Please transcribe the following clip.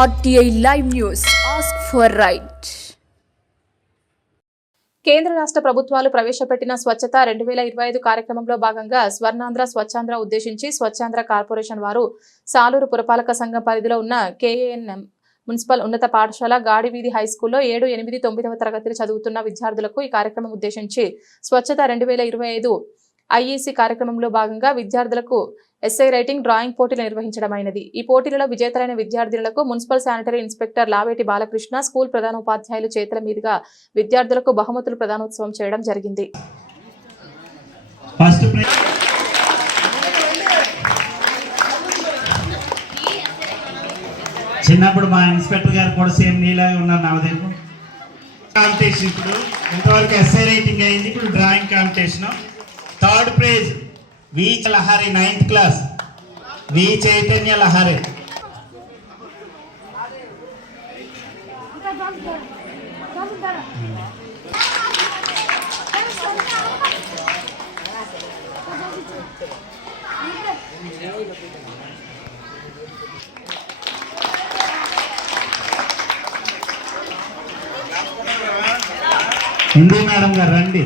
RTI Live News. Ask for right. కేంద్ర రాష్ట్ర ప్రభుత్వాలు ప్రవేశపెట్టిన స్వచ్ఛత 2025 కార్యక్రమంలో భాగంగా స్వర్ణాంధ్ర స్వచ్ఛాంధ్ర ఉద్దేశించి స్వచ్ఛాంధ్ర కార్పొరేషన్ వారు సాలూరు పురపాలక సంఘం పరిధిలో ఉన్న KANM మున్సిపల్ ఉన్నత పాఠశాల గాడివీధి హైస్కూల్లో 7, 8, 9వ తరగతులు చదువుతున్న విద్యార్థులకు ఈ కార్యక్రమం ఉద్దేశించి స్వచ్ఛత 2025 IEC కార్యక్రమంలో భాగంగా విద్యార్థులకు ఎస్ఐ రైటింగ్ డ్రాయింగ్ పోటీలు నిర్వహించడమైనది. ఈ పోటీలలో విజేతలైన విద్యార్థులకు municipal sanitary inspector Laveti Balakrishna school ప్రధానోపాధ్యాయులు చేతుల మీదుగా విద్యార్థులకు బహుమతులు ప్రదానోత్సవం చేయడం జరిగింది. చిన్నప్పుడు మా ఇన్స్పెక్టర్ గారు కూడా సేమ్ నీలాగే ఉన్నారు. నా ఉదయం కాంపిటీషన్ ఇప్పుడు ఇంతవరకు ఎస్ఐ రైటింగ్ అయింది. ఇప్పుడు డ్రాయింగ్ కాంపిటీషన్. థర్డ్ ప్రైజ్ వి లహారి 9th క్లాస్ వి చైతన్య లహారి. హిందూ మేడం గారు రండి.